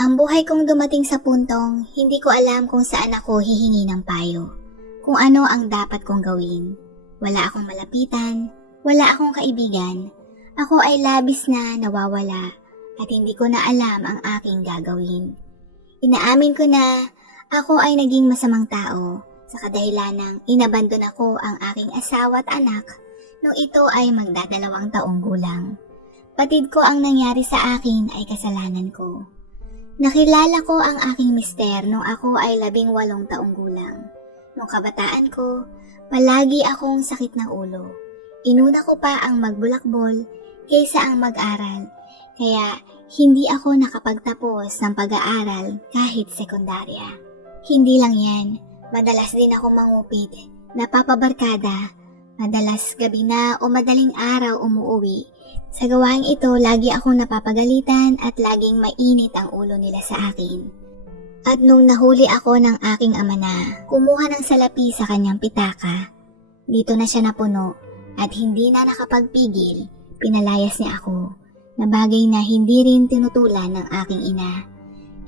Ang buhay kong dumating sa puntong, hindi ko alam kung saan ako hihingi ng payo. Kung ano ang dapat kong gawin. Wala akong malapitan, wala akong kaibigan. Ako ay labis na nawawala at hindi ko na alam ang aking gagawin. Inaamin ko na ako ay naging masamang tao sa kadahilan ng inabandon ako ang aking asawa at anak nung ito ay magdadalawang taong gulang. Patid ko ang nangyari sa akin ay kasalanan ko. Nakilala ko ang aking mister nung ako ay labing walong taong gulang. Nung kabataan ko, palagi akong sakit ng ulo. Inuna ko pa ang magbulakbol kaysa ang mag-aral, kaya hindi ako nakapagtapos ng pag-aaral kahit sekundarya. Hindi lang yan, madalas din ako mangupit, napapabarkada, madalas gabi na o madaling araw umuwi. Sa gawaing ito, lagi akong napapagalitan at laging mainit ang ulo nila sa akin. At nung nahuli ako ng aking ama na, kumuha ng salapi sa kanyang pitaka. Dito na siya napuno at hindi na nakapagpigil, pinalayas niya ako na bagay na hindi rin tinutulan ng aking ina.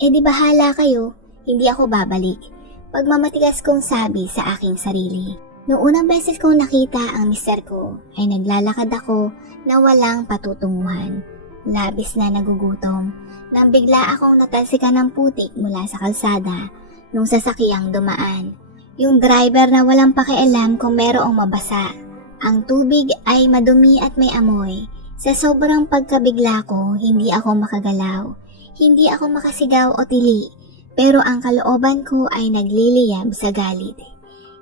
E di bahala kayo, hindi ako babalik. Pagmamatigas kong sabi sa aking sarili. Noong unang beses kong nakita ang mister ko, ay naglalakad ako na walang patutunguhan. Labis na nagugutom nang bigla akong natalsikan ng putik mula sa kalsada nung sasakyang dumaan. Yung driver na walang pakialam kung merong mabasa. Ang tubig ay madumi at may amoy. Sa sobrang pagkabigla ko, hindi ako makagalaw. Hindi ako makasigaw o tili. Pero ang kalooban ko ay nagliliyab sa galit.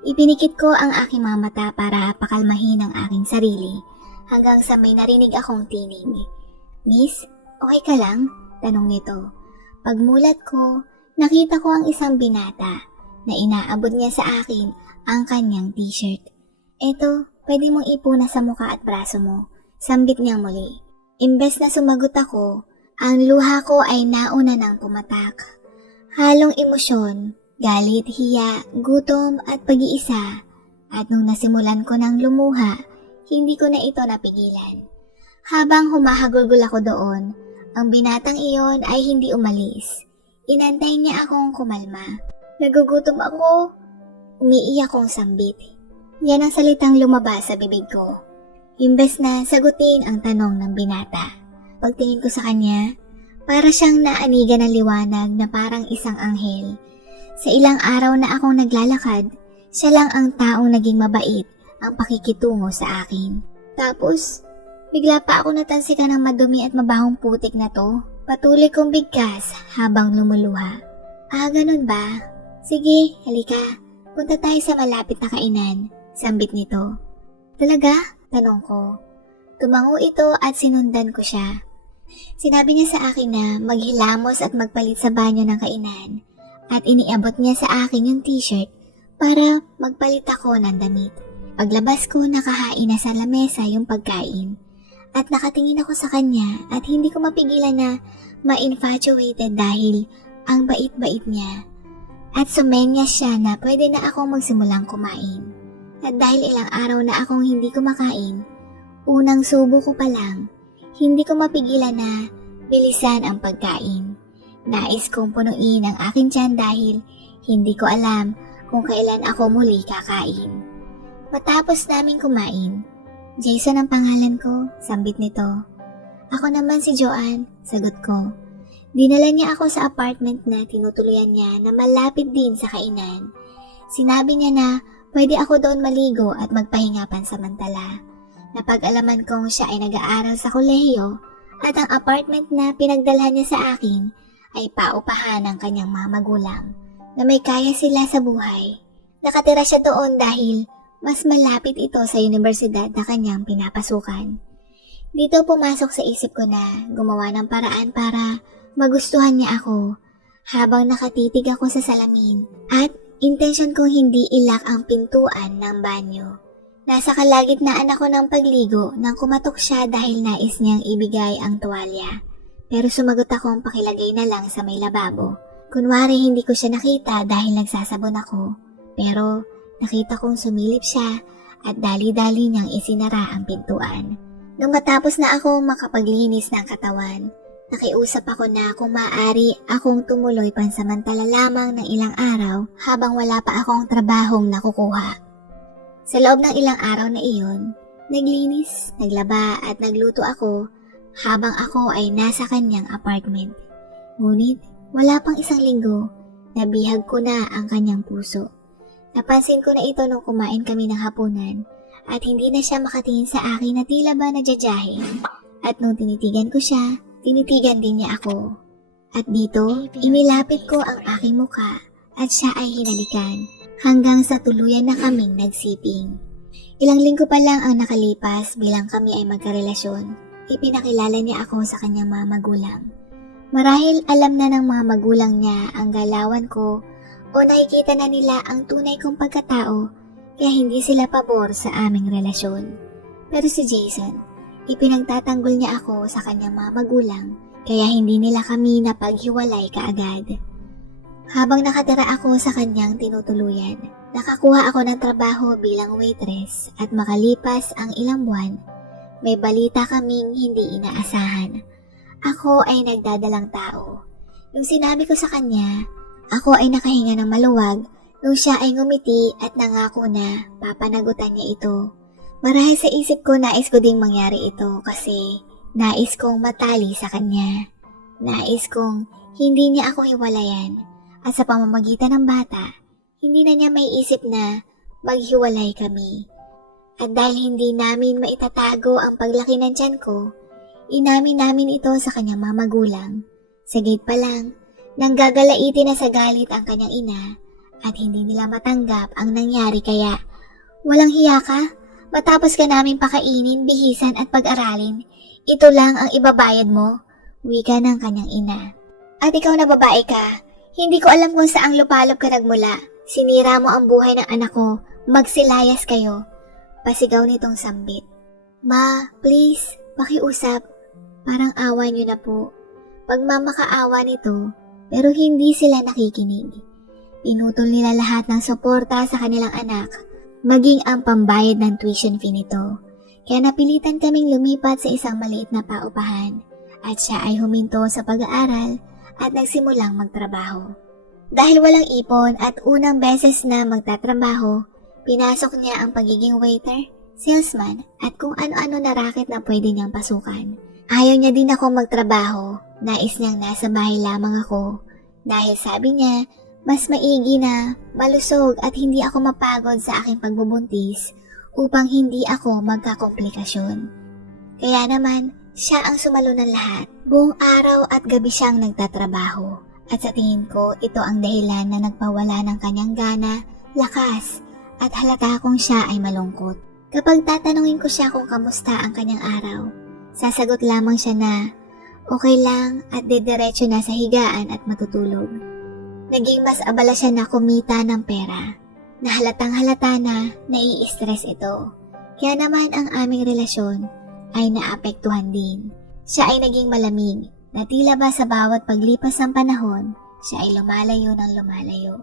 Ipinikit ko ang aking mga mata para pakalmahin ang aking sarili hanggang sa may narinig akong tinig. Miss, okay ka lang? Tanong nito. Pagmulat ko, nakita ko ang isang binata na inaabot niya sa akin ang kanyang t-shirt. Eto, pwede mong ipuna sa muka at braso mo. Sambit niyang muli. Imbes na sumagot ako, ang luha ko ay nauna ng pumatak. Halong emosyon, galit, hiya, gutom at pag-iisa. At nung nasimulan ko ng lumuha, hindi ko na ito napigilan. Habang humahagulgol ako doon, ang binatang iyon ay hindi umalis. Inantay niya akong kumalma. Nagugutom ako. Umiiyak kong sambit. Yan ang salitang lumabas sa bibig ko. Imbes na sagutin ang tanong ng binata. Pagtingin ko sa kanya, para siyang naanigan ng liwanag na parang isang anghel. Sa ilang araw na akong naglalakad, siya lang ang taong naging mabait ang pakikitungo sa akin. Tapos, bigla pa ako natansikan ng madumi at mabahong putik na to. Patuloy kong bigkas habang lumuluha. Ah, ganun ba? Sige, halika. Punta tayo sa malapit na kainan. Sambit nito. Talaga? Tanong ko. Tumango ito at sinundan ko siya. Sinabi niya sa akin na maghilamos at magpalit sa banyo ng kainan at iniabot niya sa akin yung t-shirt para magpalit ako ng damit. Paglabas ko, nakahain na sa lamesa yung pagkain. At nakatingin ako sa kanya at hindi ko mapigilan na ma-infatuated dahil ang bait-bait niya. At sumenya siya na pwede na akong magsimulang kumain. At dahil ilang araw na akong hindi kumakain, unang subo ko pa lang, hindi ko mapigilan na bilisan ang pagkain. Nais kong punuin ang aking tiyan dahil hindi ko alam kung kailan ako muli kakain. Matapos namin kumain, Jason ang pangalan ko, sambit nito. Ako naman si Joanne, sagot ko. Dinala niya ako sa apartment na tinutuluyan niya na malapit din sa kainan. Sinabi niya na pwede ako doon maligo at magpahinga pansamantala. Napag-alaman kong siya ay nag-aaral sa kolehiyo at ang apartment na pinagdalhan niya sa akin ay paupahan ng kanyang mga magulang na may kaya sila sa buhay. Nakatira siya doon dahil mas malapit ito sa universidad na kanyang pinapasukan. Dito pumasok sa isip ko na gumawa ng paraan para magustuhan niya ako habang nakatitig ako sa salamin at intensyon kong hindi ilak ang pintuan ng banyo. Nasa kalagitnaan ako ng pagligo nang kumatok siya dahil nais niyang ibigay ang tuwalya. Pero sumagot akong pakilagay na lang sa may lababo. Kunwari hindi ko siya nakita dahil nagsasabon ako. Pero nakita kong sumilip siya at dali-dali niyang isinara ang pintuan. Nung matapos na ako makapaglinis ng katawan, Nakiusap ako na kung maaari akong tumuloy pansamantala lamang ng ilang araw habang wala pa akong trabahong nakukuha. Sa loob ng ilang araw na iyon, naglinis, naglaba at nagluto ako habang ako ay nasa kanyang apartment. Ngunit wala pang isang linggo, nabihag ko na ang kanyang puso. Napansin ko na ito nung kumain kami ng hapunan at hindi na siya makatingin sa akin na tila ba nadyajahe. At nung tinitigan ko siya, tinitigan din niya ako. At dito, inilapit ko ang aking muka at siya ay hinalikan hanggang sa tuluyan na kaming nagsiping. Ilang linggo pa lang ang nakalipas bilang kami ay magkarelasyon, ipinakilala niya ako sa kanyang mga magulang. Marahil alam na ng mga magulang niya ang galawan ko o nakikita na nila ang tunay kong pagkatao kaya hindi sila pabor sa aming relasyon. Pero si Jason, ipinagtatanggol niya ako sa kanyang mga magulang kaya hindi nila kami napaghiwalay kaagad. Habang nakatira ako sa kanyang tinutuluyan, nakakuha ako ng trabaho bilang waitress at makalipas ang ilang buwan, may balita kaming hindi inaasahan. Ako ay nagdadalang tao. Nung sinabi ko sa kanya, ako ay nakahinga ng maluwag nung siya ay ngumiti at nangako na papanagutan niya ito. Marahil sa isip ko nais ko ding mangyari ito kasi nais kong matali sa kanya. Nais kong hindi niya ako hiwalayan at sa pamamagitan ng bata, hindi na niya may isip na maghiwalay kami. At dahil hindi namin maitatago ang paglaki ng tiyan ko, inamin namin ito sa kanyang mga magulang. Sa gate pa lang, nanggagalaiti na sa galit ang kanyang ina at hindi nila matanggap ang nangyari kaya walang hiya ka, matapos ka namin pakainin, bihisan at pag-aralin, ito lang ang ibabayad mo, wika ng kanyang ina. At ikaw na babae ka, hindi ko alam kung saang lupalop ka nagmula, sinira mo ang buhay ng anak ko, magsilayas kayo. Pasigaw nitong sambit. Ma, please, pakiusap. Parang awa niyo na po. Pagmamakaawa nito, pero hindi sila nakikinig. Pinutol nila lahat ng suporta sa kanilang anak, maging ang pambayad ng tuition fee nito. Kaya napilitan kaming lumipat sa isang maliit na paupahan at siya ay huminto sa pag-aaral at nagsimulang magtrabaho. Dahil walang ipon at unang beses na magtatrabaho, pinasok niya ang pagiging waiter, salesman at kung ano-ano na racket na pwede niyang pasukan. Ayaw niya din ako magtrabaho, nais niyang nasa bahay lamang ako. Dahil sabi niya, mas maigi na malusog at hindi ako mapagod sa aking pagbubuntis upang hindi ako magkakomplikasyon. Kaya naman, siya ang sumalo ng lahat. Buong araw at gabi siyang nagtatrabaho. At sa tingin ko, ito ang dahilan na nagpawala ng kanyang gana, lakas, at halata kong siya ay malungkot. Kapag tatanungin ko siya kung kamusta ang kanyang araw, sasagot lamang siya na, okay lang at didiretso na sa higaan at matutulog. Naging mas abala siya na kumita ng pera. Nahalatang halata na nai-stress ito. Kaya naman ang aming relasyon ay naapektuhan din. Siya ay naging malamig na tila ba sa bawat paglipas ng panahon, siya ay lumalayo ng lumalayo.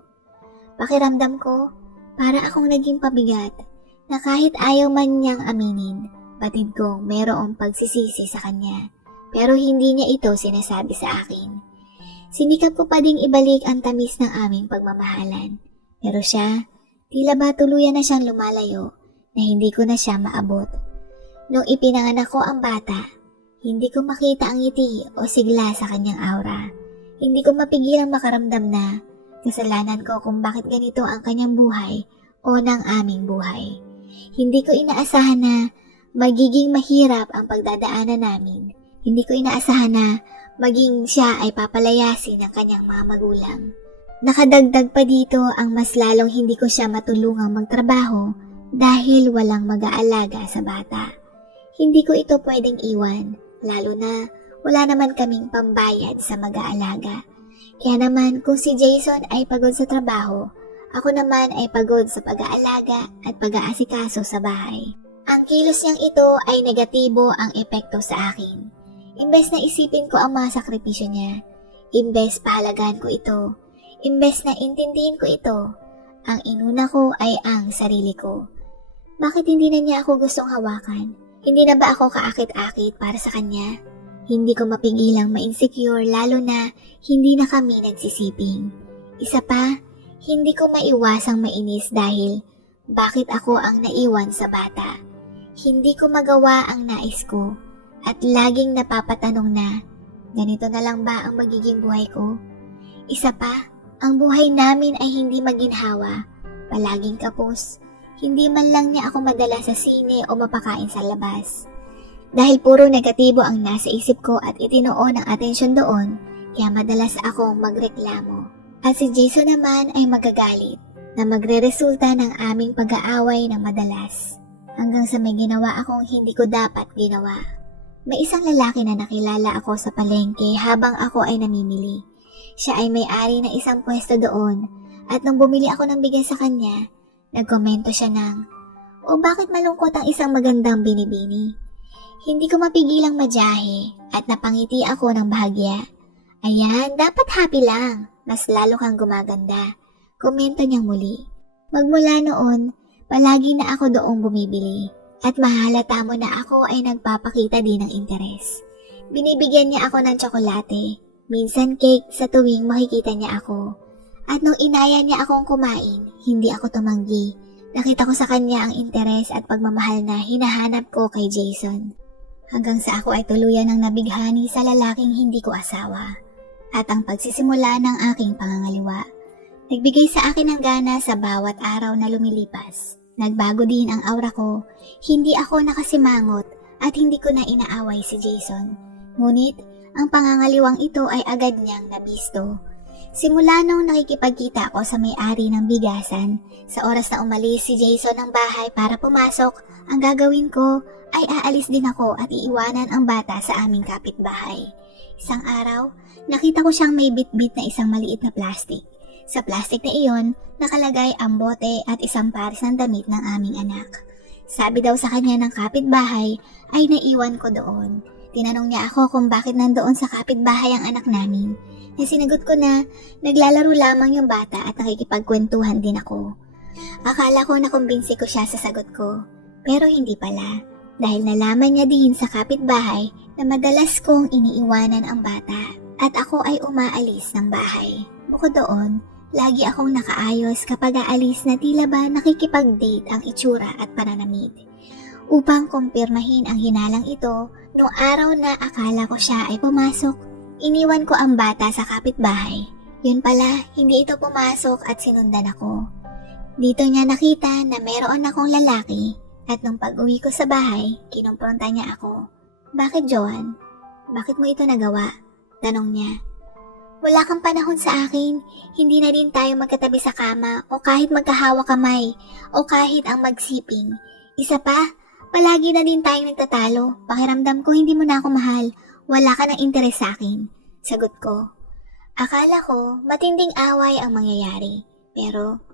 Pakiramdam ko, para akong naging pabigat na kahit ayaw man niyang aminin, batid kong merong pagsisisi sa kanya. Pero hindi niya ito sinasabi sa akin. Sinikap ko pa ding ibalik ang tamis ng aming pagmamahalan. Pero siya, tila ba tuluyan na siyang lumalayo na hindi ko na siya maabot. Nung ipinanganak ko ang bata, hindi ko makita ang ngiti o sigla sa kanyang aura. Hindi ko mapigilang makaramdam na kasalanan ko kung bakit ganito ang kanyang buhay o ng aming buhay. Hindi ko inaasahan na magiging mahirap ang pagdadaanan namin. Hindi ko inaasahan na maging siya ay papalayasin ng kanyang mga magulang. Nakadagdag pa dito ang mas lalong hindi ko siya matulungang magtrabaho dahil walang mag-aalaga sa bata. Hindi ko ito pwedeng iwan, lalo na wala naman kaming pambayad sa mag-aalaga. Kaya naman kung si Jason ay pagod sa trabaho, ako naman ay pagod sa pag-aalaga at pag-aasikaso sa bahay. Ang kilos niyang ito ay negatibo ang epekto sa akin. Imbes na isipin ko ang mga sakripisyo niya, imbes pahalagaan ko ito, imbes na intindihin ko ito, ang inuna ko ay ang sarili ko. Bakit hindi na niya ako gustong hawakan? Hindi na ba ako kaakit-akit para sa kanya? Hindi ko mapigilang ma-insecure lalo na hindi na kami nagsisiping. Isa pa, hindi ko maiwasang mainis dahil bakit ako ang naiwan sa bata. Hindi ko magawa ang nais ko at laging napapatanong na ganito na lang ba ang magiging buhay ko? Isa pa, ang buhay namin ay hindi maginhawa. Palaging kapos. Hindi man lang niya ako madala sa sine o mapakain sa labas. Dahil puro negatibo ang nasa isip ko at itinuon ang atensyon doon, kaya madalas akong magreklamo. At si Jason naman ay magagalit na magre-resulta ng aming pag-aaway ng madalas. Hanggang sa may ginawa akong hindi ko dapat ginawa. May isang lalaki na nakilala ako sa palengke habang ako ay namimili. Siya ay may-ari ng isang pwesto doon at nung bumili ako ng bigas sa kanya, nagkomento siya ng, O bakit malungkot ang isang magandang binibini? Hindi ko mapigilang madyahe at napangiti ako ng bahagya. Ayan, dapat happy lang. Mas lalo kang gumaganda. Komento niyang muli. Magmula noon, palagi na ako doong bumibili. At mahalata mo na ako ay nagpapakita din ng interes. Binibigyan niya ako ng tsokolate. Minsan cake sa tuwing makikita niya ako. At nung inaya niya akong kumain, hindi ako tumanggi. Nakita ko sa kanya ang interes at pagmamahal na hinahanap ko kay Jason hanggang sa ako ay tuluyan ng nabighani sa lalaking hindi ko asawa at ang pagsisimula ng aking pangangaliwa. Nagbigay sa akin ng gana sa bawat araw na lumilipas. Nagbago din ang aura ko, hindi ako nakasimangot at hindi ko na inaaway si Jason. Ngunit, ang pangangaliwang ito ay agad niyang nabisto. Simula nung nakikipagkita ako sa may-ari ng bigasan, sa oras na umalis si Jason ng bahay para pumasok, ang gagawin ko ay aalis din ako at iiwanan ang bata sa aming kapitbahay. Isang araw, nakita ko siyang may bitbit na isang maliit na plastic. Sa plastic na iyon, nakalagay ang bote at isang pares ng damit ng aming anak. Sabi daw sa kanya ng kapitbahay ay naiwan ko doon. Tinanong niya ako kung bakit nandoon sa kapitbahay ang anak namin. Na sinagot ko na naglalaro lamang yung bata at nakikipagkwentuhan din ako. Akala ko na kumbinsi ko siya sa sagot ko, pero hindi pala dahil nalaman niya din sa kapitbahay na madalas kong iniiwanan ang bata at ako ay umaalis ng bahay. Bukod doon, lagi akong nakaayos kapag aalis na tila ba nakikipag-date ang itsura at pananamit. Upang kumpirmahin ang hinalang ito, noong araw na akala ko siya ay pumasok, iniwan ko ang bata sa kapitbahay. Yun pala, hindi ito pumasok at sinundan ako. Dito niya nakita na meron akong lalaki at nung pag-uwi ko sa bahay, kinumpronta niya ako. Bakit Joan? Bakit mo ito nagawa? Tanong niya. Wala kang panahon sa akin, hindi na din tayo magkatabi sa kama o kahit magkahawa kamay o kahit ang magsiping. Isa pa, palagi na din tayong nagtatalo. Pakiramdam ko hindi mo na ako mahal. Wala ka ng interes sa akin. Sagot ko. Akala ko matinding away ang mangyayari. Pero,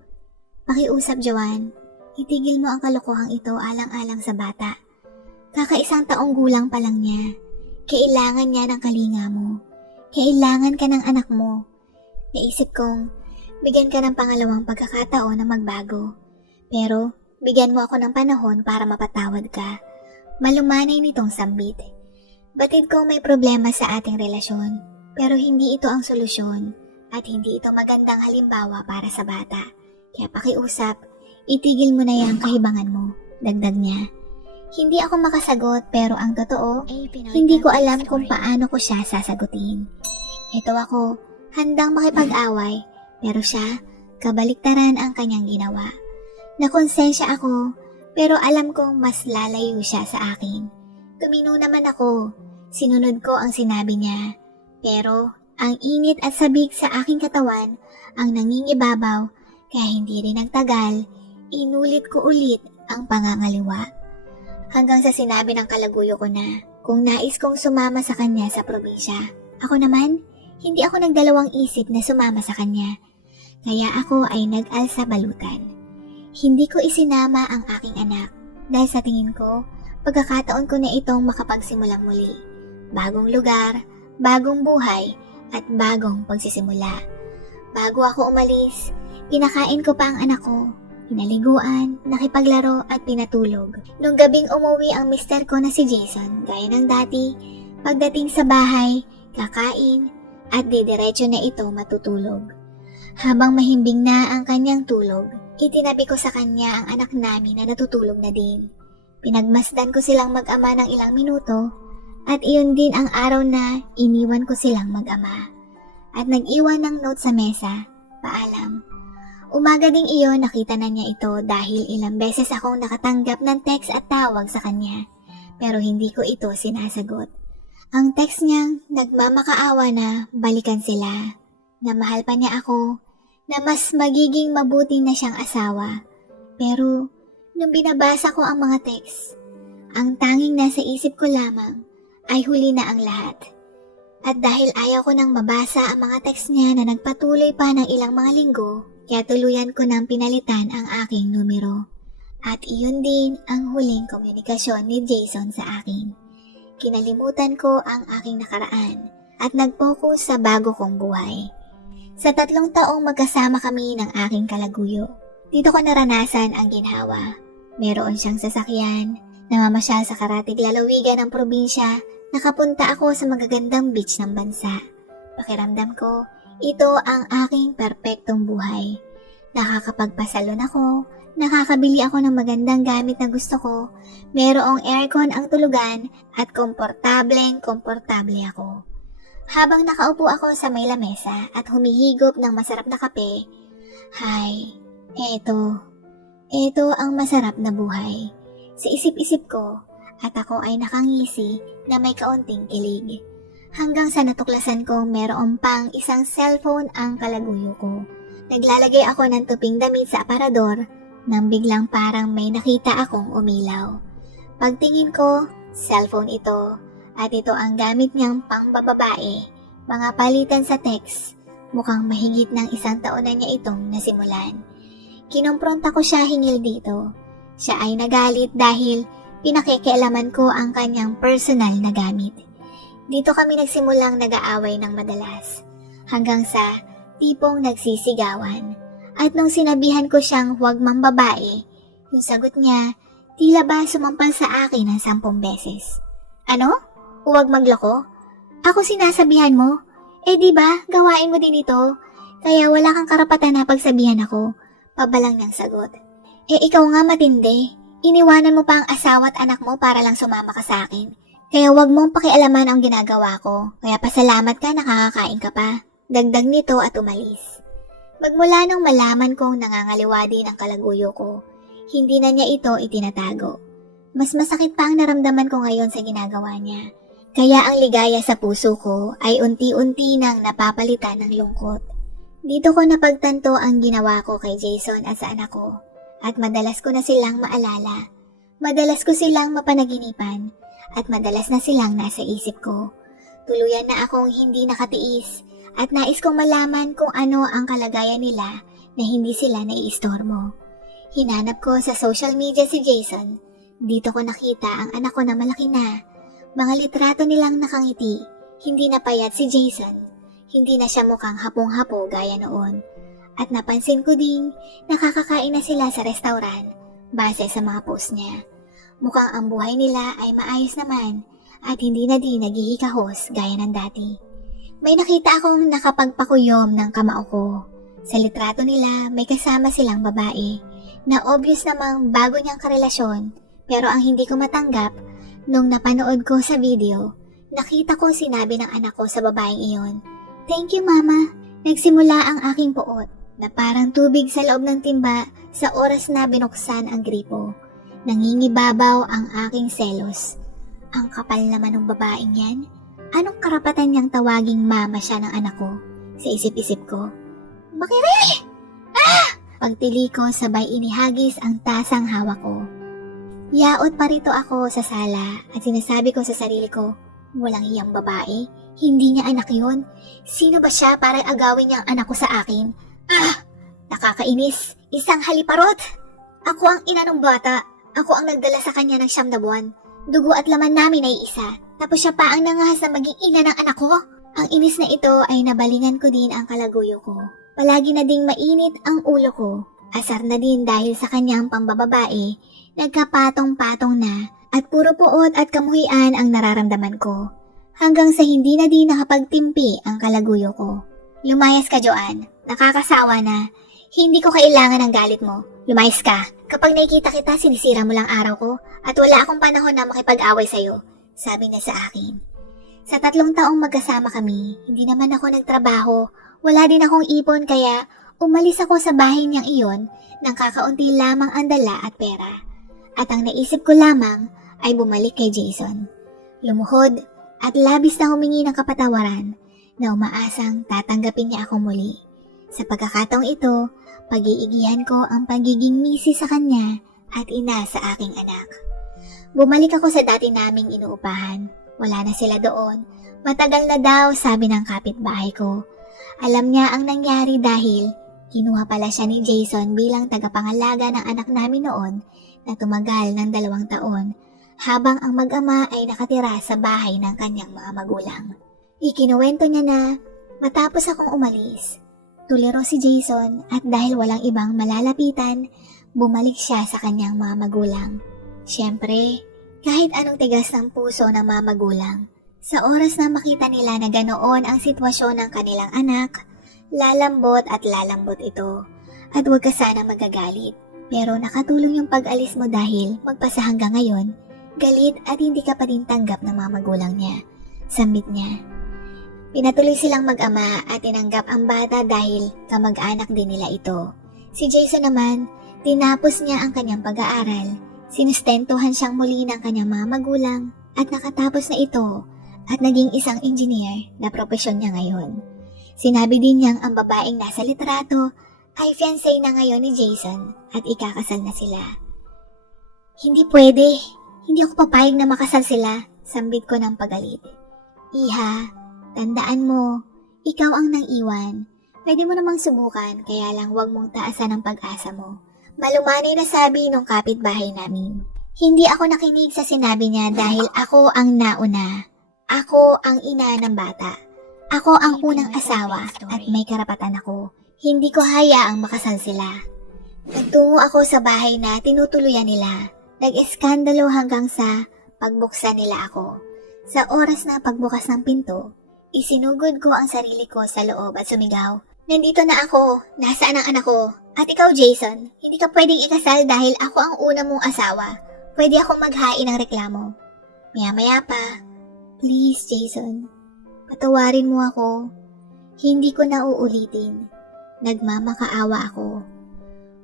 pakiusap Joan, itigil mo ang kalokohang ito alang-alang sa bata. Kakaisang taong gulang pa lang niya. Kailangan niya ng kalinga mo. Kailangan ka ng anak mo. Naisip kong, bigyan ka ng pangalawang pagkakataon na magbago. Pero, bigyan mo ako ng panahon para mapatawad ka. Malumanay nitong sambit. Batid ko may problema sa ating relasyon, pero hindi ito ang solusyon at hindi ito magandang halimbawa para sa bata. Kaya pakiusap, itigil mo na yung kahibangan mo, dagdag niya. Hindi ako makasagot pero ang totoo, hindi ko alam kung paano ko siya sasagutin. Ito ako, handang makipag-away, pero siya, kabaliktaran ang kanyang ginawa. Nakonsensya ako, pero alam kong mas lalayo siya sa akin. Tumino naman ako, sinunod ko ang sinabi niya. Pero, ang init at sabik sa aking katawan ang nangingibabaw, kaya hindi rin nagtagal, inulit ko ulit ang pangangaliwa. Hanggang sa sinabi ng kalaguyo ko na kung nais kong sumama sa kanya sa probinsya. Ako naman, hindi ako nagdalawang isip na sumama sa kanya. Kaya ako ay nag-alsa balutan. Hindi ko isinama ang aking anak dahil sa tingin ko, pagkakataon ko na itong makapagsimulang muli. Bagong lugar, bagong buhay, at bagong pagsisimula. Bago ako umalis, pinakain ko pa ang anak ko Pinaliguan, nakipaglaro at pinatulog. Nung gabing umuwi ang mister ko na si Jason, gaya ng dati, Pagdating sa bahay, kakain, at didiretso na ito matutulog. Habang mahimbing na ang kanyang tulog, itinabi ko sa kanya ang anak namin na natutulog na din. Pinagmasdan ko silang mag-ama ng ilang minuto at iyon din ang araw na iniwan ko silang mag-ama. At nag-iwan ng note sa mesa, paalam. Umaga ding iyon nakita na niya ito dahil ilang beses akong nakatanggap ng text at tawag sa kanya. Pero hindi ko ito sinasagot. Ang text niyang nagmamakaawa na balikan sila. Na mahal pa niya ako, na mas magiging mabuti na siyang asawa. Pero nung binabasa ko ang mga text, ang tanging nasa isip ko lamang ay huli na ang lahat. At dahil ayaw ko nang mabasa ang mga text niya na nagpatuloy pa ng ilang mga linggo, kaya tuluyan ko nang pinalitan ang aking numero. At iyon din ang huling komunikasyon ni Jason sa akin. Kinalimutan ko ang aking nakaraan at nag-focus sa bago kong buhay. Sa tatlong taong magkasama kami ng aking kalaguyo, dito ko naranasan ang ginhawa. Meron siyang sasakyan, namamasyal sa karatig lalawigan ng probinsya, nakapunta ako sa magagandang beach ng bansa. Pakiramdam ko, ito ang aking perpektong buhay. Nakakapagpasalon ako, nakakabili ako ng magandang gamit na gusto ko, merong aircon ang tulugan at komportableng komportable ako. Habang nakaupo ako sa may lamesa at humihigop ng masarap na kape, hay, eto, eto ang masarap na buhay. Sa isip-isip ko, at ako ay nakangisi na may kaunting kilig. Hanggang sa natuklasan kong meron pang isang cellphone ang kalaguyo ko. Naglalagay ako ng tuping damit sa aparador nang biglang parang may nakita akong umilaw. Pagtingin ko, cellphone ito at ito ang gamit niyang pangbababae. Mga palitan sa text, mukhang mahigit ng isang taon na niya itong nasimulan. Kinumpronta ko siya hingil dito. Siya ay nagalit dahil pinakikialaman ko ang kanyang personal na gamit. Dito kami nagsimulang nag-aaway ng madalas. Hanggang sa tipong nagsisigawan. At nung sinabihan ko siyang huwag mang babae, yung sagot niya, tila ba sumampal sa akin ng sampung beses. Ano? Huwag magloko? Ako sinasabihan mo? Eh di ba, gawain mo din ito. Kaya wala kang karapatan na pagsabihan ako. Pabalang ng sagot. Eh ikaw nga matindi. Iniwanan mo pa ang asawa at anak mo para lang sumama ka sa akin. Kaya wag mong pakialaman ang ginagawa ko. Kaya pasalamat ka nakakakain ka pa. Dagdag nito at umalis. Magmula nung malaman kong nangangaliwa din ang kalaguyo ko, hindi na niya ito itinatago. Mas masakit pa ang naramdaman ko ngayon sa ginagawa niya. Kaya ang ligaya sa puso ko ay unti-unti nang napapalitan ng lungkot. Dito ko napagtanto ang ginawa ko kay Jason at sa anak ko. At madalas ko na silang maalala. Madalas ko silang mapanaginipan. At madalas na silang nasa isip ko. Tuluyan na akong hindi nakatiis at nais kong malaman kung ano ang kalagayan nila na hindi sila naiistormo. Hinanap ko sa social media si Jason. Dito ko nakita ang anak ko na malaki na. Mga litrato nilang nakangiti. Hindi na payat si Jason. Hindi na siya mukhang hapong-hapo gaya noon. At napansin ko ding nakakakain na sila sa restaurant base sa mga post niya. Mukhang ang buhay nila ay maayos naman at hindi na din naghihikahos gaya ng dati. May nakita akong nakapagpakuyom ng kamao ko. Sa litrato nila, may kasama silang babae na obvious namang bago niyang karelasyon pero ang hindi ko matanggap nung napanood ko sa video, nakita ko sinabi ng anak ko sa babaeng iyon, Thank you mama, nagsimula ang aking puot na parang tubig sa loob ng timba sa oras na binuksan ang gripo. Nangingibabaw ang aking selos. Ang kapal naman ng babaeng yan. Anong karapatan niyang tawaging mama siya ng anak ko? Sa isip-isip ko. Bakire! Ah! Pagtili ko sabay inihagis ang tasang hawak ko. Yaot pa rito ako sa sala at sinasabi ko sa sarili ko, walang iyang babae, hindi niya anak yon. Sino ba siya para agawin niyang anak ko sa akin? Ah! Nakakainis! Isang haliparot! Ako ang ina ng bata. Ako ang nagdala sa kanya ng siyam na buwan. Dugo at laman namin ay isa. Tapos siya pa ang nangahas na maging ina ng anak ko. Ang inis na ito ay nabalingan ko din ang kalaguyo ko. Palagi na ding mainit ang ulo ko. Asar na din dahil sa kanyang pambababae, nagkapatong-patong na at puro puot at kamuhian ang nararamdaman ko. hanggang sa hindi na din nakapagtimpi ang kalaguyo ko. Lumayas ka, Joanne. Nakakasawa na. Hindi ko kailangan ng galit mo. Lumayas ka. Kapag nakikita kita, sinisira mo lang araw ko at wala akong panahon na makipag-away sa'yo, sabi niya sa akin. Sa tatlong taong magkasama kami, hindi naman ako nagtrabaho. Wala din akong ipon kaya umalis ako sa bahay niyang iyon nang kakaunti lamang ang dala at pera. At ang naisip ko lamang ay bumalik kay Jason. Lumuhod at labis na humingi ng kapatawaran na umaasang tatanggapin niya ako muli. Sa pagkakataong ito, pag-iigihan ko ang pagiging misi sa kanya at ina sa aking anak. Bumalik ako sa dati naming inuupahan. Wala na sila doon. Matagal na daw, sabi ng kapitbahay ko. Alam niya ang nangyari dahil kinuha pala siya ni Jason bilang tagapangalaga ng anak namin noon na tumagal ng dalawang taon habang ang mag-ama ay nakatira sa bahay ng kanyang mga magulang. Ikinuwento niya na matapos akong umalis, tuliro si Jason at dahil walang ibang malalapitan, bumalik siya sa kanyang mga magulang. Siyempre, kahit anong tigas ng puso ng mga magulang, sa oras na makita nila na ganoon ang sitwasyon ng kanilang anak, lalambot at lalambot ito. At huwag ka sana magagalit. Pero nakatulong yung pag-alis mo dahil magpasa hanggang ngayon, galit at hindi ka pa din tanggap ng mga magulang niya. Sambit niya. Pinatuloy silang mag-ama at tinanggap ang bata dahil kamag-anak din nila ito. Si Jason naman, tinapos niya ang kanyang pag-aaral. Sinustentuhan siyang muli ng kanyang mga magulang at nakatapos na ito at naging isang engineer na propesyon niya ngayon. Sinabi din niyang ang babaeng nasa litrato ay fiancé na ngayon ni Jason at ikakasal na sila. Hindi pwede. Hindi ako papayag na makasal sila, sambit ko ng pagalit. Iha, tandaan mo, ikaw ang nang iwan. Pwede mo namang subukan, kaya lang huwag mong taasan ang pag-asa mo. Malumanay na sabi nung kapitbahay namin. Hindi ako nakinig sa sinabi niya dahil ako ang nauna. Ako ang ina ng bata. Ako ang unang asawa at may karapatan ako. Hindi ko hayaang makasal sila. Nagtungo ako sa bahay na tinutuluyan nila. Nag-eskandalo hanggang sa pagbuksan nila ako. Sa oras na pagbukas ng pinto, isinugod ko ang sarili ko sa loob at sumigaw. Nandito na ako. Nasaan ang anak ko? At ikaw, Jason, hindi ka pwedeng ikasal dahil ako ang una mong asawa. Pwede akong maghain ng reklamo. Maya-maya pa, Please, Jason. Patawarin mo ako. Hindi ko na uulitin. Nagmamakaawa ako.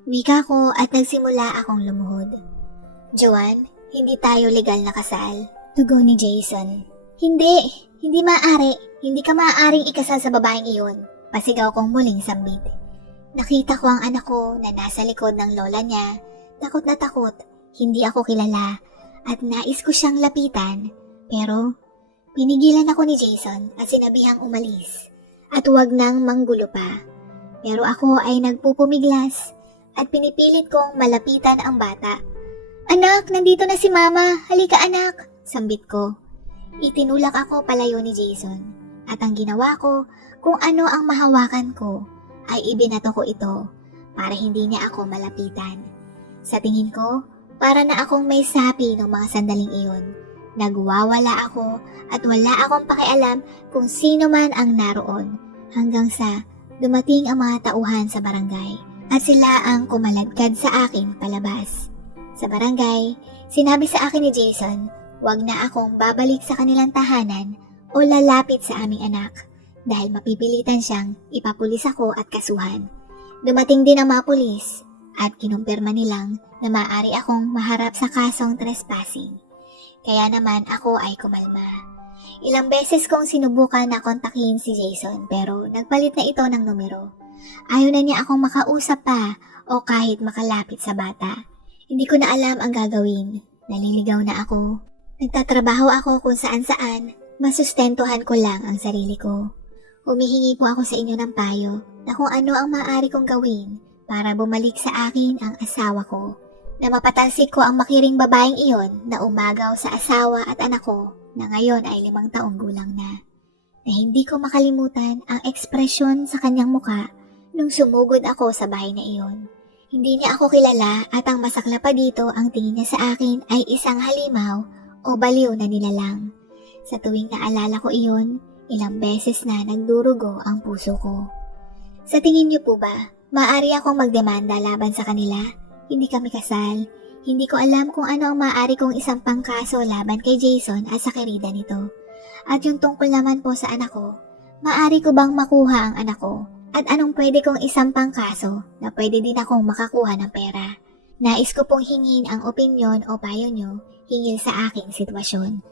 Wika ko at nagsimula akong lumuhod. Joanne, hindi tayo legal na kasal. Tugo ni Jason. Hindi, hindi maaari. Hindi ka maaaring ikasal sa babaeng iyon. Pasigaw kong muling sambit. Nakita ko ang anak ko na nasa likod ng lola niya. Takot na takot. Hindi ako kilala. At nais ko siyang lapitan. Pero Pinigilan ako ni Jason at sinabihang umalis at huwag nang manggulo pa. Pero ako ay nagpupumiglas at pinipilit kong malapitan ang bata. Anak, nandito na si mama. Halika anak, sambit ko. Itinulak ako palayo ni Jason at ang ginawa ko kung ano ang mahawakan ko ay ibinato ko ito para hindi niya ako malapitan. Sa tingin ko, para na akong may sapi ng mga sandaling iyon. Nagwawala ako at wala akong pakialam kung sino man ang naroon hanggang sa dumating ang mga tauhan sa barangay at sila ang kumaladkad sa akin palabas. Sa barangay, sinabi sa akin ni Jason, wag na akong babalik sa kanilang tahanan o lalapit sa aming anak dahil mapipilitan siyang ipapulis ako at kasuhan. Dumating din ang mga pulis at kinumpirma nilang na maaari akong maharap sa kasong trespassing. Kaya naman ako ay kumalma. Ilang beses kong sinubukan na kontakin si Jason pero nagpalit na ito ng numero. Ayaw na niya akong makausap pa o kahit makalapit sa bata. Hindi ko na alam ang gagawin. Naliligaw na ako. Nagtatrabaho ako kung saan saan. Masustentuhan ko lang ang sarili ko. Humihingi po ako sa inyo ng payo na kung ano ang maaari kong gawin para bumalik sa akin ang asawa ko na mapatalsik ko ang makiring babaeng iyon na umagaw sa asawa at anak ko na ngayon ay limang taong gulang na. Na hindi ko makalimutan ang ekspresyon sa kanyang muka nung sumugod ako sa bahay na iyon. Hindi niya ako kilala at ang masakla pa dito ang tingin niya sa akin ay isang halimaw o baliw na nilalang. Sa tuwing naalala ko iyon, ilang beses na nagdurugo ang puso ko. Sa tingin niyo po ba, maaari akong magdemanda laban sa kanila? Hindi kami kasal. Hindi ko alam kung ano ang maaari kong isang pangkaso laban kay Jason at sa kerida nito. At yung tungkol naman po sa anak ko, maaari ko bang makuha ang anak ko? At anong pwede kong isang pangkaso na pwede din akong makakuha ng pera? Nais ko pong hingin ang opinyon o payo nyo hingil sa aking sitwasyon.